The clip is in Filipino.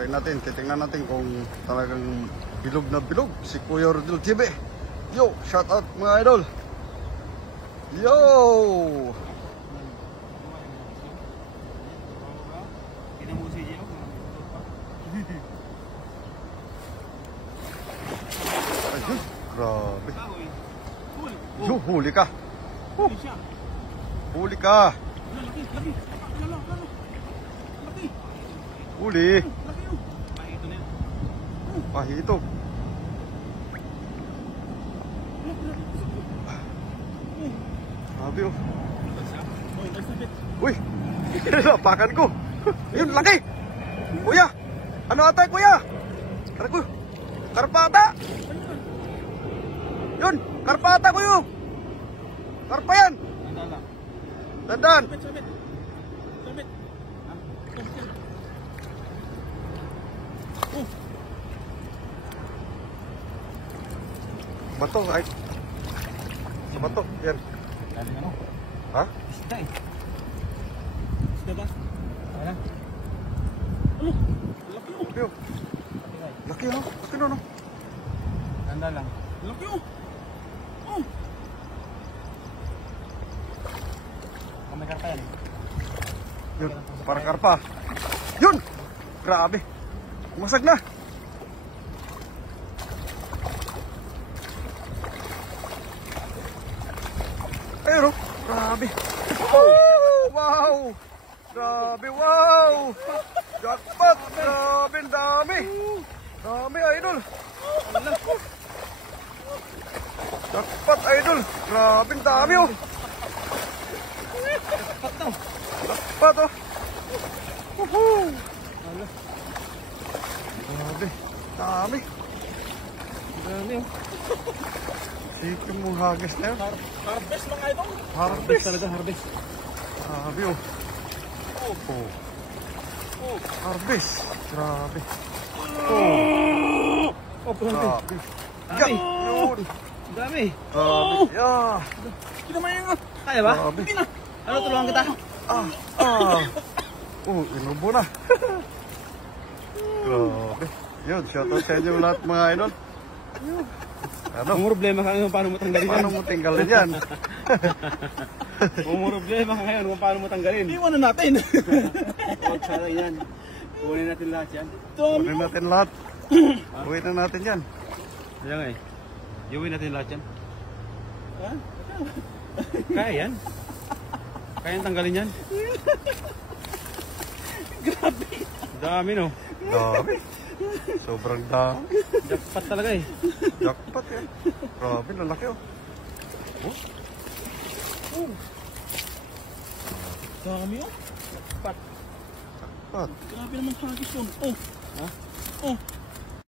Try natin, titingnan natin kung talagang bilog na bilog si Kuya Rodel TV. Yo, shout out mga idol. Yo! Ayun, grabe. Yo, huli ka. Huli ka. Huli. Pahito. Grabe oh. Uy, napakan ko. Yun, laki. Kuya, ano ata kuya? Karko, karpata. Yun, karpata kuya. Karpa yan. Dandan. Bato, ay. Sa bato, yan. Ano? Ha? Isda eh. Isda ba? Ayan. Ano? Laki oh. Laki oh. Laki oh. Laki no, no? Tanda lang. Laki oh. Oh. May karpa yan eh. Yun, parang karpa. Yun! Grabe. Umasag na. Pero, grabe. Oh, wow! Grabe, wow! Jackpot! Grabe, ang dami. Dami, idol. Jackpot, idol. Grabe, ang dami, oh. Jackpot, oh. Woohoo! Grabe, dami. Dami oh. Sikip mong hagis na yun. Harvest mga ito. Harvest talaga, harvest. Grabe oh. Oh. Oh. Harvest. Grabe. Oh. Oh, Grabe. Dami. Yun. Dami. Grabe. Yeah. Hindi naman yung... Kaya ba? Grabe. Hindi na. Ano, tulungan kita? Oh, inubo na. Grabe. Yun, shoutout sa inyo lahat mga idol. Ano? Kung problema ka ngayon, paano mo tanggalin yan? Paano mo tinggalin yan? Kung problema ka ngayon, kung paano mo tanggalin? Iwan na natin. Huwag sana yan. Kunin natin lahat yan. Kunin natin lahat. Kunin na natin yan. Kaya nga eh. Iuwi natin lahat yan. Ha? Kaya yan. Kaya yung tanggalin yan. Grabe. Dami no. Dami. Sobrang dami. Jackpot talaga eh. Jackpot yan. Grabe, lalaki oh. Oh. Oh. Dami oh. Jackpot. Jackpot. Grabe naman hagis yun. Oh. Ha? Oh.